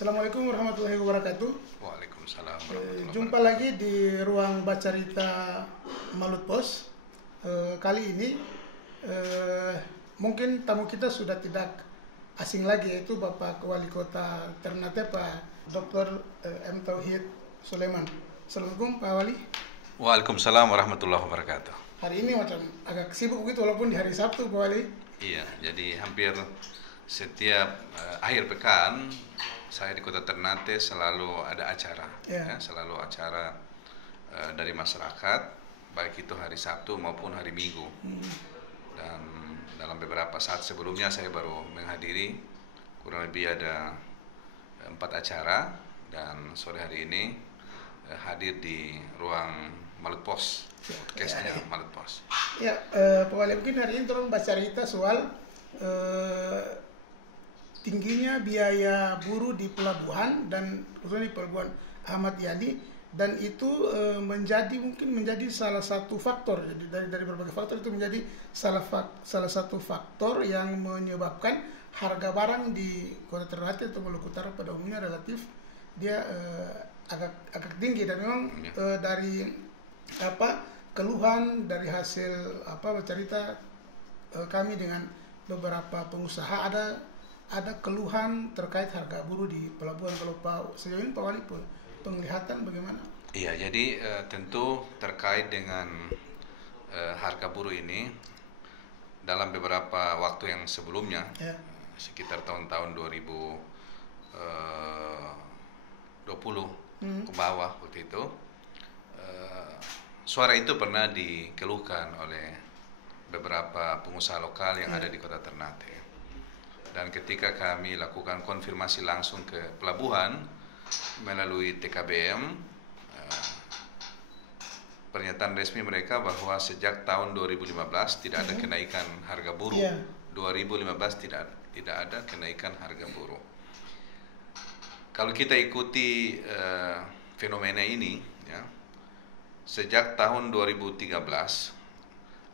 Assalamualaikum warahmatullahi wabarakatuh. Waalaikumsalam warahmatullahi Jumpa wabarakatuh. lagi di ruang Bacarita Malut Pos. Kali ini mungkin tamu kita sudah tidak asing lagi, yaitu Bapak Wali Kota Ternate, Pak Dr. M. Tauhid Sulaiman. Assalamualaikum Pak Wali. Waalaikumsalam warahmatullahi wabarakatuh. Hari ini macam agak sibuk begitu walaupun di hari Sabtu Pak Wali. Iya, jadi hampir setiap akhir pekan saya di Kota Ternate selalu ada acara, selalu acara dari masyarakat, baik itu hari Sabtu maupun hari Minggu. Dan dalam beberapa saat sebelumnya saya baru menghadiri kurang lebih ada 4 acara, dan sore hari ini hadir di ruang Malut Pos, podcastnya Malut Pos. Ya, Pak Wali, mungkin hari ini tolong bercerita soal tingginya biaya buruh di pelabuhan, dan khususnya di pelabuhan Ahmad Yani, dan itu mungkin menjadi salah satu faktor. Jadi dari berbagai faktor itu menjadi salah satu faktor yang menyebabkan harga barang di Kota Ternate atau Maluku Utara pada umumnya relatif dia agak tinggi. Dan memang dari keluhan dari hasil bercerita kami dengan beberapa pengusaha, ada keluhan terkait harga buruh di pelabuhan. Kalau sejauh ini Pak Wali penglihatan bagaimana? Iya, jadi tentu terkait dengan harga buruh ini dalam beberapa waktu yang sebelumnya, sekitar tahun-tahun 2020 ke bawah waktu itu, suara itu pernah dikeluhkan oleh beberapa pengusaha lokal yang ada di Kota Ternate. Dan ketika kami lakukan konfirmasi langsung ke pelabuhan melalui TKBM, pernyataan resmi mereka bahwa sejak tahun 2015 tidak ada kenaikan harga buruh. 2015 tidak ada kenaikan harga buruh. Kalau kita ikuti fenomena ini, sejak tahun 2013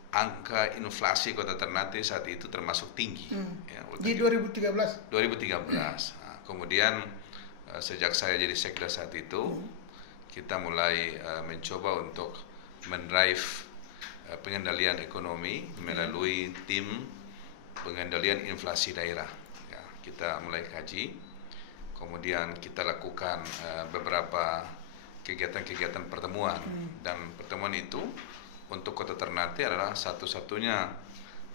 angka inflasi Kota Ternate saat itu termasuk tinggi. Di 2013. Nah, kemudian sejak saya jadi sekda saat itu, kita mulai mencoba untuk mendrive pengendalian ekonomi melalui tim pengendalian inflasi daerah. Kita mulai kaji, kemudian kita lakukan beberapa kegiatan-kegiatan pertemuan, dan pertemuan itu untuk Kota Ternate adalah satu-satunya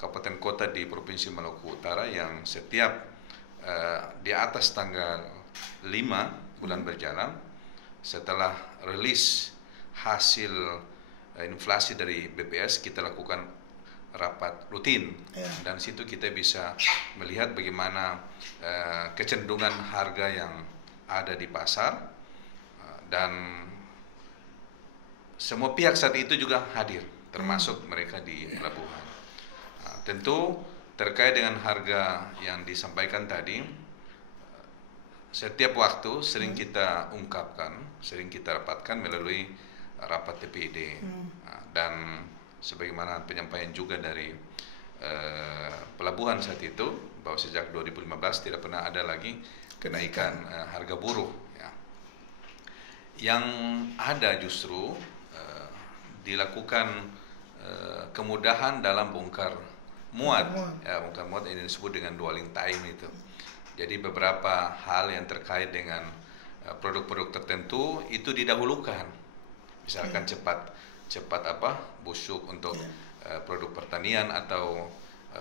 kabupaten kota di Provinsi Maluku Utara yang setiap di atas tanggal 5 bulan berjalan setelah rilis hasil inflasi dari BPS, kita lakukan rapat rutin, dan situ kita bisa melihat bagaimana kecenderungan harga yang ada di pasar, dan semua pihak saat itu juga hadir, termasuk mereka di pelabuhan. Tentu terkait dengan harga yang disampaikan tadi, setiap waktu sering kita ungkapkan, sering kita rapatkan melalui rapat TPID. Dan sebagaimana penyampaian juga dari pelabuhan saat itu, bahwa sejak 2015 tidak pernah ada lagi kenaikan harga buruh. Yang ada justru dilakukan kemudahan dalam bongkar muat. Bongkar muat ini disebut dengan dwelling time itu. Jadi beberapa hal yang terkait dengan produk-produk tertentu itu didahulukan. Misalkan cepat busuk untuk produk pertanian, atau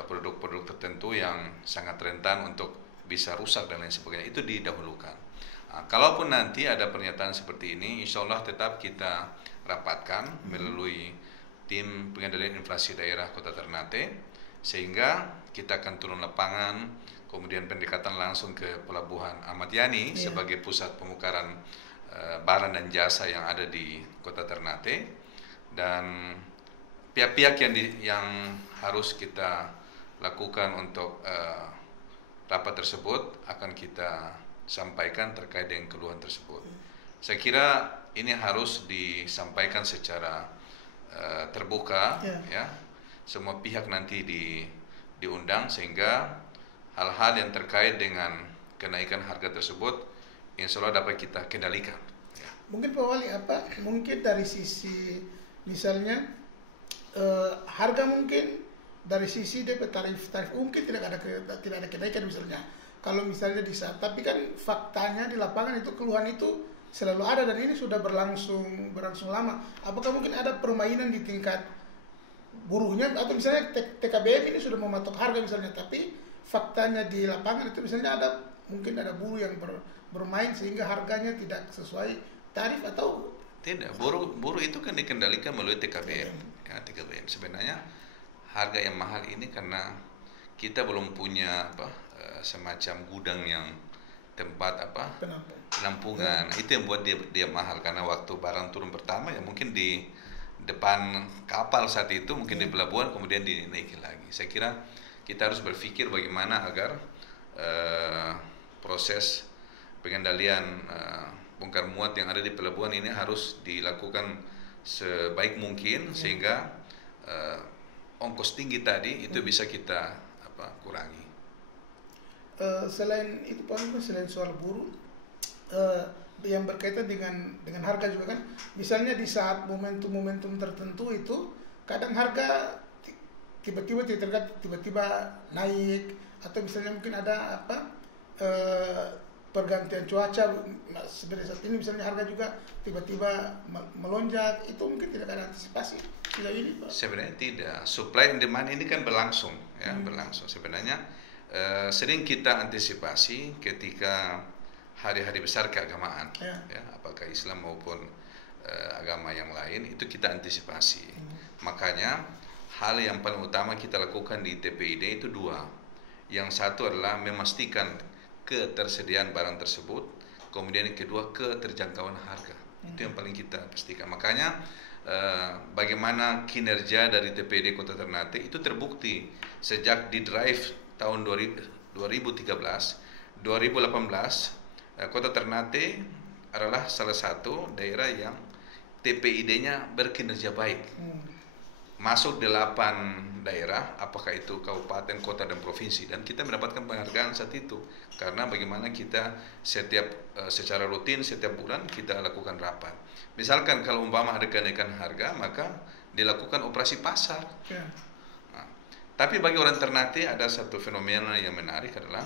produk-produk tertentu yang sangat rentan untuk bisa rusak dan lain sebagainya, itu didahulukan. Kalaupun nanti ada pernyataan seperti ini, insya Allah tetap kita rapatkan melalui tim pengendalian inflasi daerah Kota Ternate, sehingga kita akan turun lapangan, kemudian pendekatan langsung ke pelabuhan Ahmad Yani sebagai pusat penukaran barang dan jasa yang ada di Kota Ternate, dan pihak-pihak yang harus kita lakukan untuk rapat tersebut akan kita sampaikan terkait dengan keluhan tersebut. Saya kira ini harus disampaikan secara terbuka, semua pihak nanti diundang, sehingga hal-hal yang terkait dengan kenaikan harga tersebut insya Allah dapat kita kendalikan. Mungkin Pak Wali mungkin dari sisi misalnya harga, mungkin dari sisi DP tarif mungkin tidak ada kenaikan misalnya. Kalau misalnya di saat, tapi kan faktanya di lapangan itu keluhan itu selalu ada dan ini sudah berlangsung lama. Apakah mungkin ada permainan di tingkat buruhnya, atau misalnya TKBM ini sudah mematok harga misalnya, tapi faktanya di lapangan itu misalnya mungkin ada buruh yang bermain sehingga harganya tidak sesuai tarif atau tidak. Buruh itu kan dikendalikan melalui TKBM. Ya, TKBM sebenarnya harga yang mahal ini karena kita belum punya semacam gudang yang tempat penampungan. Itu yang buat dia mahal, karena waktu barang turun pertama ya mungkin di depan kapal saat itu, mungkin di pelabuhan, kemudian dinaikin lagi. Saya kira kita harus berpikir bagaimana agar proses pengendalian bongkar muat yang ada di pelabuhan ini harus dilakukan sebaik mungkin sehingga ongkos tinggi tadi itu bisa kita kurangi. Selain itu Pak, selain soal buruh yang berkaitan dengan harga juga kan, misalnya di saat momentum tertentu itu kadang harga tiba-tiba naik, atau misalnya mungkin ada pergantian cuaca seperti saat ini, misalnya harga juga tiba-tiba melonjak, itu mungkin tidak ada antisipasi sejauh ini Pak? Sebenarnya tidak. Supply and demand ini kan berlangsung ya, berlangsung. Sebenarnya sering kita antisipasi ketika hari-hari besar keagamaan, ya, apakah Islam maupun agama yang lain, itu kita antisipasi. Makanya hal yang paling utama kita lakukan di TPID itu dua. Yang satu adalah memastikan ketersediaan barang tersebut, kemudian yang kedua keterjangkauan harga. Itu yang paling kita pastikan. Makanya bagaimana kinerja dari TPID Kota Ternate itu terbukti sejak di drive tahun 2013, 2018 Kota Ternate adalah salah satu daerah yang TPID-nya berkinerja baik. Masuk 8 daerah, apakah itu kabupaten, kota, dan provinsi, dan kita mendapatkan penghargaan saat itu karena bagaimana kita secara rutin setiap bulan kita lakukan rapat. Misalkan kalau umpama ada kenaikan harga, maka dilakukan operasi pasar. Nah, tapi bagi orang Ternate ada satu fenomena yang menarik adalah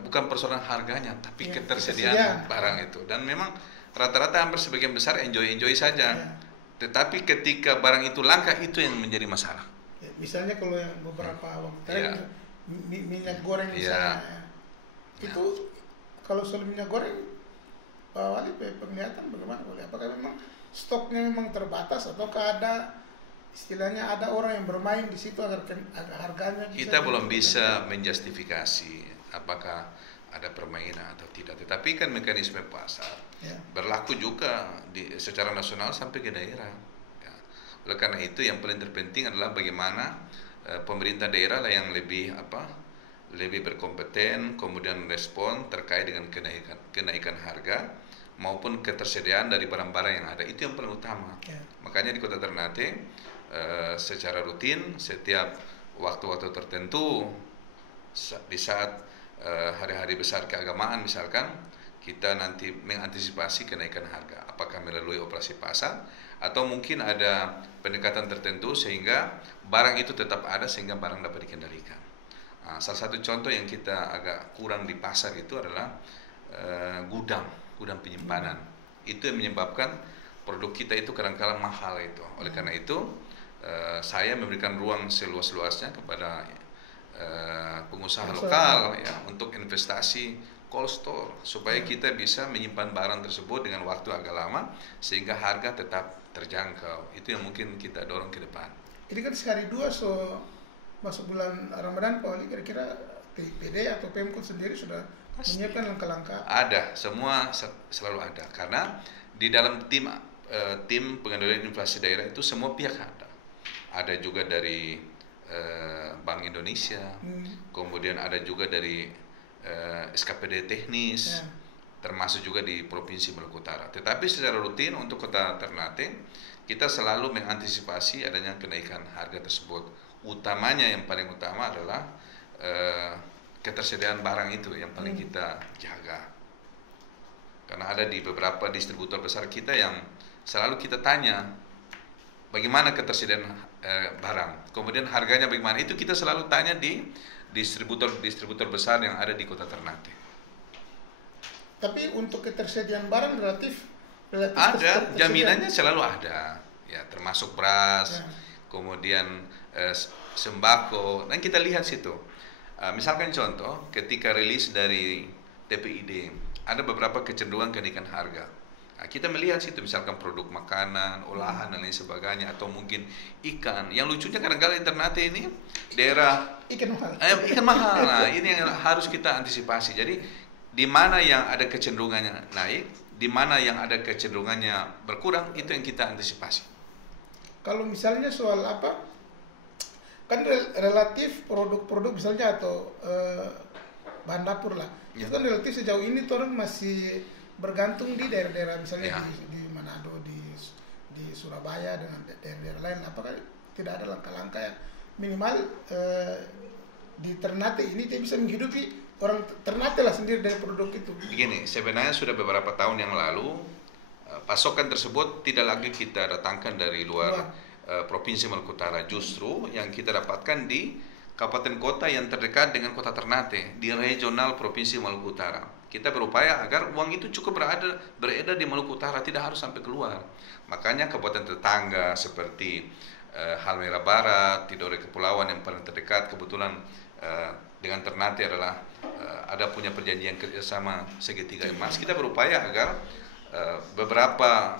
bukan persoalan harganya, tapi ketersediaan barang itu, dan memang rata-rata hampir sebagian besar enjoy saja. Tetapi ketika barang itu langka, itu yang menjadi masalah. Ya, misalnya kalau yang beberapa waktu terakhir minyak goreng misalnya, itu kalau soal minyak goreng, Pak Wali penglihatan bagaimana? Apakah memang stoknya memang terbatas, ataukah ada istilahnya ada orang yang bermain di situ agar harganya bisa? Kita belum bisa menjustifikasi apakah ada permainan atau tidak. Tetapi kan mekanisme pasar berlaku juga secara nasional sampai ke daerah. Ya. Oleh karena itu yang paling terpenting adalah bagaimana pemerintah daerah lah yang lebih berkompeten, kemudian respon terkait dengan kenaikan harga maupun ketersediaan dari barang-barang yang ada. Itu yang paling utama. Makanya di Kota Ternate secara rutin setiap waktu-waktu tertentu, di saat hari-hari besar keagamaan misalkan, kita nanti mengantisipasi kenaikan harga, apakah melalui operasi pasar atau mungkin ada pendekatan tertentu sehingga barang itu tetap ada sehingga barang dapat dikendalikan. Nah, salah satu contoh yang kita agak kurang di pasar itu adalah gudang penyimpanan. Itu yang menyebabkan produk kita itu kadang-kadang mahal itu. Oleh karena itu saya memberikan ruang seluas-luasnya kepada pengusaha lokal ya untuk investasi cold store supaya kita bisa menyimpan barang tersebut dengan waktu agak lama sehingga harga tetap terjangkau. Itu yang mungkin kita dorong ke depan. Ini kan sehari dua masuk bulan Ramadan, Pak Wali, kira-kira TPD atau Pemkot sendiri sudah menyiapkan langkah-langkah? Ada, semua selalu ada, karena di dalam tim pengendalian inflasi daerah itu semua pihak ada. Ada juga dari Bank Indonesia, kemudian ada juga dari SKPD teknis, termasuk juga di Provinsi Maluku Utara. Tetapi secara rutin untuk Kota Ternate kita selalu mengantisipasi adanya kenaikan harga tersebut. Utamanya, yang paling utama adalah ketersediaan barang itu yang paling kita jaga. Karena ada di beberapa distributor besar kita yang selalu kita tanya bagaimana ketersediaan barang, kemudian harganya bagaimana. Itu kita selalu tanya di distributor besar yang ada di kota Ternate. Tapi untuk ketersediaan barang relatif ada, jaminannya selalu ada, ya termasuk beras, ya. Kemudian sembako, dan kita lihat situ. Misalkan contoh, ketika rilis dari TPID, ada beberapa kecenderungan kenaikan harga. Nah, kita melihat situ misalkan produk makanan, olahan dan lain sebagainya, atau mungkin ikan. Yang lucunya kadang-kadang Ternate ini daerah ikan mahal. Ikan mahal. Nah, ini yang harus kita antisipasi. Jadi di mana yang ada kecenderungannya naik, di mana yang ada kecenderungannya berkurang, itu yang kita antisipasi. Kalau misalnya soal apa, kan relatif produk-produk misalnya atau bahan dapur lah, itu kan relatif sejauh ini orang masih bergantung di daerah-daerah misalnya di Manado, di Surabaya dengan daerah-daerah lain. Apakah tidak ada langkah-langkah yang minimal di Ternate ini dia bisa menghidupi orang Ternate lah sendiri dari produk itu? Begini, sebenarnya sudah beberapa tahun yang lalu pasokan tersebut tidak lagi kita datangkan dari luar Provinsi Maluku Utara, justru yang kita dapatkan di kabupaten kota yang terdekat dengan kota Ternate, di regional Provinsi Maluku Utara. Kita berupaya agar uang itu cukup beredar di Maluku Utara, tidak harus sampai keluar. Makanya kabupaten tetangga seperti Halmahera Barat, Tidore Kepulauan yang paling terdekat, kebetulan dengan Ternate adalah ada punya perjanjian kerjasama segitiga emas. Kita berupaya agar beberapa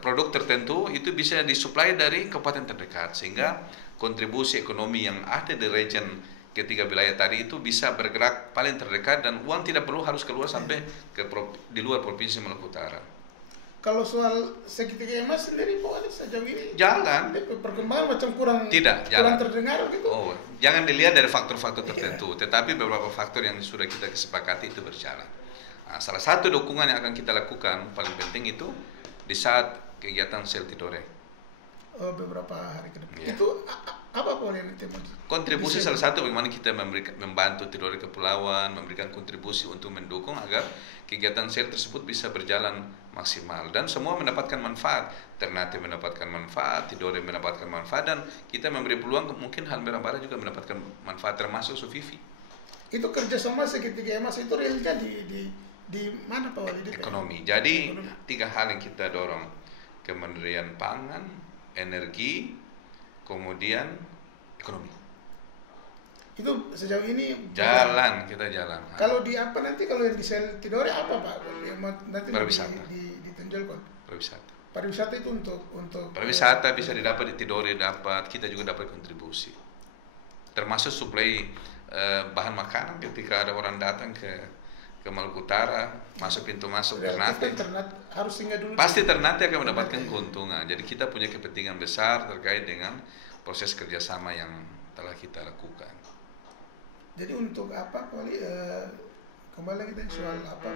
produk tertentu itu bisa disuplai dari kabupaten terdekat, sehingga kontribusi ekonomi yang ada di region ketiga wilayah tadi itu bisa bergerak paling terdekat dan uang tidak perlu harus keluar sampai di luar Provinsi Maluku Utara. Kalau soal segitiga emas sendiri pokoknya sejauh ini jalan, perkembangan macam kurang terdengar gitu. Oh, jangan dilihat dari faktor-faktor tertentu, tetapi beberapa faktor yang sudah kita kesepakati itu berjalan. Nah, salah satu dukungan yang akan kita lakukan paling penting itu di saat kegiatan Sel Tidore. Beberapa hari ke depan. Itu apa boleh nanti? Kontribusi salah satu bagaimana kita membantu Tidore Kepulauan, memberikan kontribusi untuk mendukung agar kegiatan sel tersebut bisa berjalan maksimal dan semua mendapatkan manfaat. Ternate mendapatkan manfaat, Tidore mendapatkan manfaat, dan kita memberi peluang mungkin Halmahera Barat juga mendapatkan manfaat, termasuk Sufifi. Itu kerjasama segitiga emas itu realnya di mana Pak Wali? Ekonomi. Jadi tiga hal yang kita dorong: Kementerian Pangan, energi, kemudian ekonomi. Itu sejauh ini kita jalan. Kalau di apa nanti, kalau yang di Sel Tidore apa Pak? Nanti pariwisata. Ditonjolkan. Pariwisata. Pariwisata itu untuk pariwisata bisa didapat di Tidore, kita juga dapat kontribusi. Termasuk suplai bahan makanan ketika ada orang datang ke Maluku Utara, masuk pintu masuk Ternate, harus singgah dulu. Pasti Ternate akan mendapatkan keuntungan. Jadi kita punya kepentingan besar terkait dengan proses kerjasama yang telah kita lakukan. Jadi untuk apa Poli? Kembali lagi tadi soal apa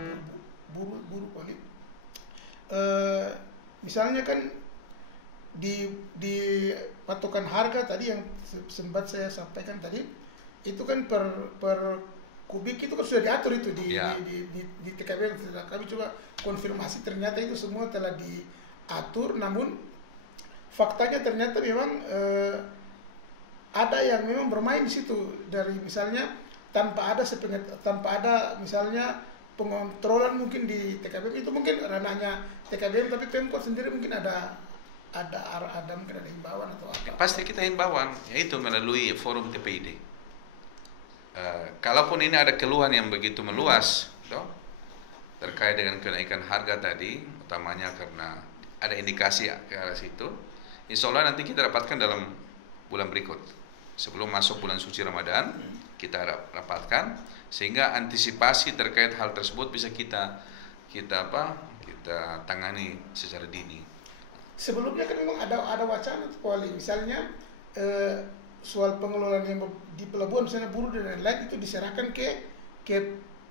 buruh Poli. Misalnya kan di patokan harga tadi yang sempat saya sampaikan tadi, itu kan per kubik itu kan sudah diatur itu di TKB. Kami coba konfirmasi, ternyata itu semua telah diatur, namun faktanya ternyata memang ada yang memang bermain di situ, dari misalnya tanpa ada misalnya pengontrolan mungkin di TKB itu, mungkin ranahnya TKB, tapi Pemkot sendiri mungkin ada mungkin ada himbauan atau apa. Pasti kita himbauan, yaitu melalui forum TPID. Kalaupun ini ada keluhan yang begitu meluas terkait dengan kenaikan harga tadi, utamanya karena ada indikasi ke arah situ, insya Allah nanti kita dapatkan dalam bulan berikut, sebelum masuk bulan suci Ramadan, kita rapatkan, sehingga antisipasi terkait hal tersebut bisa kita tangani secara dini. Sebelumnya kan memang ada wacana tuh Wali, misalnya soal pengelolaan yang di pelabuhan, misalnya buruh dan lain-lain itu diserahkan ke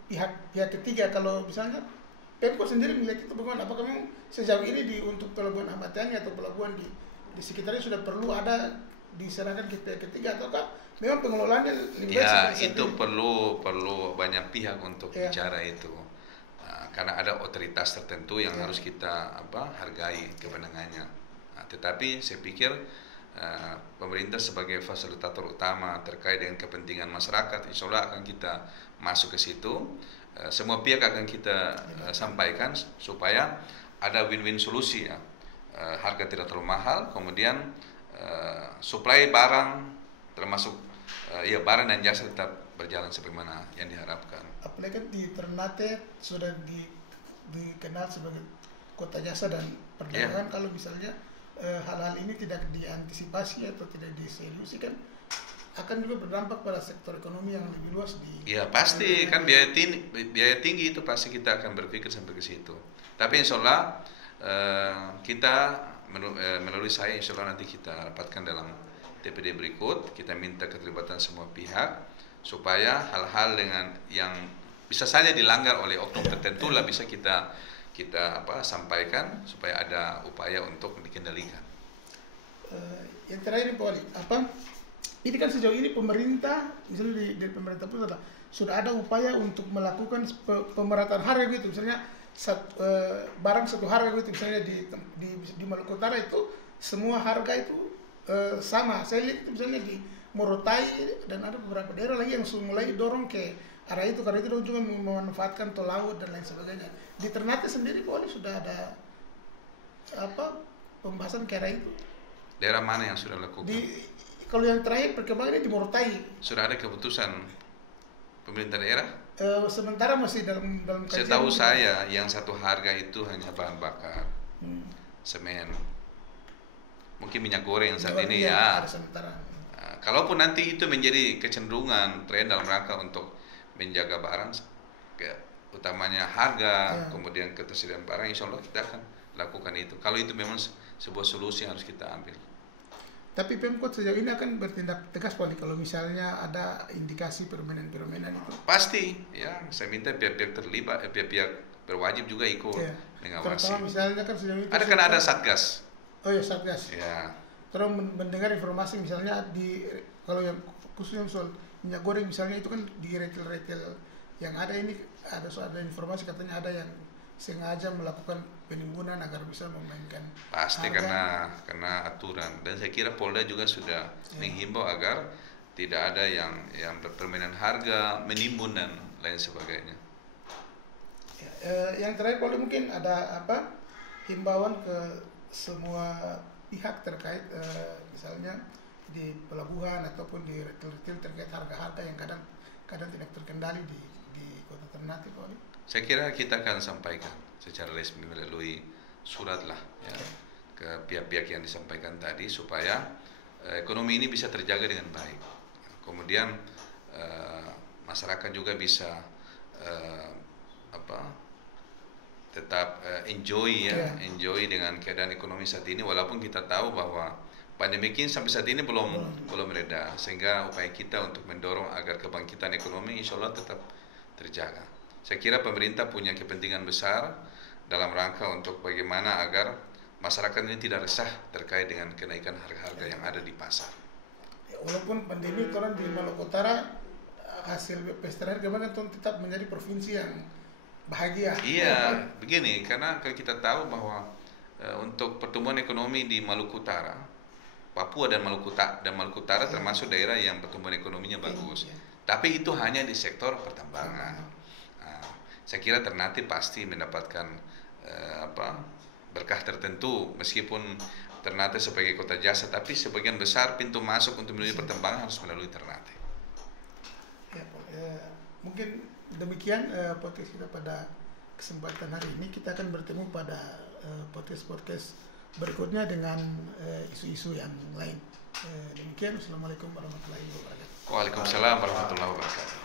pihak ketiga. Kalau misalnya Pemkot sendiri melihat itu bagaimana? Apakah memang sejauh ini untuk pelabuhan Ahmad Yani atau pelabuhan di sekitarnya sudah perlu ada diserahkan ke pihak ketiga, ataukah memang pengelolaannya lebih baik itu perlu banyak pihak untuk bicara itu. karena ada otoritas tertentu yang harus kita hargai kewenangannya. Tetapi saya pikir pemerintah sebagai fasilitator utama terkait dengan kepentingan masyarakat, insya Allah akan kita masuk ke situ. Semua pihak akan kita sampaikan supaya ada win-win solusi ya. Harga tidak terlalu mahal, kemudian supply barang termasuk barang dan jasa tetap berjalan sebagaimana yang diharapkan. Apalagi kan di Ternate sudah dikenal sebagai kota jasa dan perdagangan. Kalau misalnya hal-hal ini tidak diantisipasi atau tidak disolusikan, akan juga berdampak pada sektor ekonomi yang lebih luas di. Iya pasti kan biaya tinggi itu pasti kita akan berpikir sampai ke situ. Tapi insya Allah kita melalui saya insya Allah nanti kita dapatkan dalam TPD berikut, kita minta keterlibatan semua pihak supaya hal-hal dengan yang bisa saja dilanggar oleh oknum tertentu lah bisa kita sampaikan supaya ada upaya untuk dikendalikan. Yang terakhir Pak Wali, ini kan sejauh ini pemerintah, misalnya di pemerintah pusat sudah ada upaya untuk melakukan pemerataan harga gitu, misalnya barang satu harga gitu, misalnya di Maluku Utara itu semua harga itu sama. Saya lihat itu misalnya di Morotai dan ada beberapa daerah lagi yang sudah mulai dorong ke arah itu, karena itu juga memanfaatkan tol laut dan lain sebagainya. Di Ternate sendiri Pak Wali sudah ada pembahasan ke arah itu. Daerah mana yang sudah lakukan? Kalau yang terakhir perkembangannya di Morotai. Sudah ada keputusan pemerintah daerah? Sementara masih dalam kajian. Setahu saya yang satu harga itu hanya bahan bakar, semen, mungkin minyak goreng saat ini ya. Kalaupun nanti itu menjadi kecenderungan tren dalam rangka untuk menjaga barang, utamanya harga, kemudian ketersediaan barang, insya Allah kita akan lakukan itu. Kalau itu memang sebuah solusi yang harus kita ambil. Tapi Pemkot sejauh ini akan bertindak tegas Pak, kalau misalnya ada indikasi permainan-permainan itu. Pasti, ya. Saya minta pihak-pihak terlibat, pihak-pihak berwajib juga ikut mengawasi. Terutama misalnya kan sejauh itu. Ada Satgas. Oh ya Satgas. Ya. Terus mendengar informasi misalnya kalau yang khususnya soal minyak goreng misalnya itu kan di retail-retail yang ada ini ada informasi katanya ada yang sengaja melakukan penimbunan agar bisa memainkan pasti harga. karena aturan, dan saya kira Polda juga sudah menghimbau agar tidak ada yang berpermainan harga, menimbun dan lain sebagainya. Yang terakhir Polda mungkin ada himbauan ke semua pihak terkait misalnya di pelabuhan ataupun di retail terkait harga-harga yang kadang tidak terkendali di Kota Ternate Pak. Saya kira kita akan sampaikan secara resmi melalui surat lah ya, ke pihak-pihak yang disampaikan tadi supaya ekonomi ini bisa terjaga dengan baik. Kemudian masyarakat juga bisa tetap enjoy dengan keadaan ekonomi saat ini, walaupun kita tahu bahwa pandemi ini sampai saat ini belum mereda, sehingga upaya kita untuk mendorong agar kebangkitan ekonomi insya Allah tetap terjaga. Saya kira pemerintah punya kepentingan besar dalam rangka untuk bagaimana agar masyarakat ini tidak resah terkait dengan kenaikan harga-harga yang ada di pasar. Walaupun pandemi orang di Maluku Utara hasil BPS terakhir kemarin tetap menjadi provinsi yang bahagia. Iya, begini, karena kita tahu bahwa untuk pertumbuhan ekonomi di Maluku Utara, Papua dan Maluku Utara termasuk daerah yang pertumbuhan ekonominya bagus. Tapi itu hanya di sektor pertambangan. Saya kira Ternate pasti mendapatkan berkah tertentu, meskipun Ternate sebagai kota jasa, tapi sebagian besar pintu masuk untuk menuju pertambangan harus melalui Ternate. Mungkin demikian podcast kita pada kesempatan hari ini. Kita akan bertemu pada podcast berikutnya dengan isu-isu yang lain. Demikian, Assalamualaikum warahmatullahi wabarakatuh. Waalaikumsalam warahmatullahi wabarakatuh.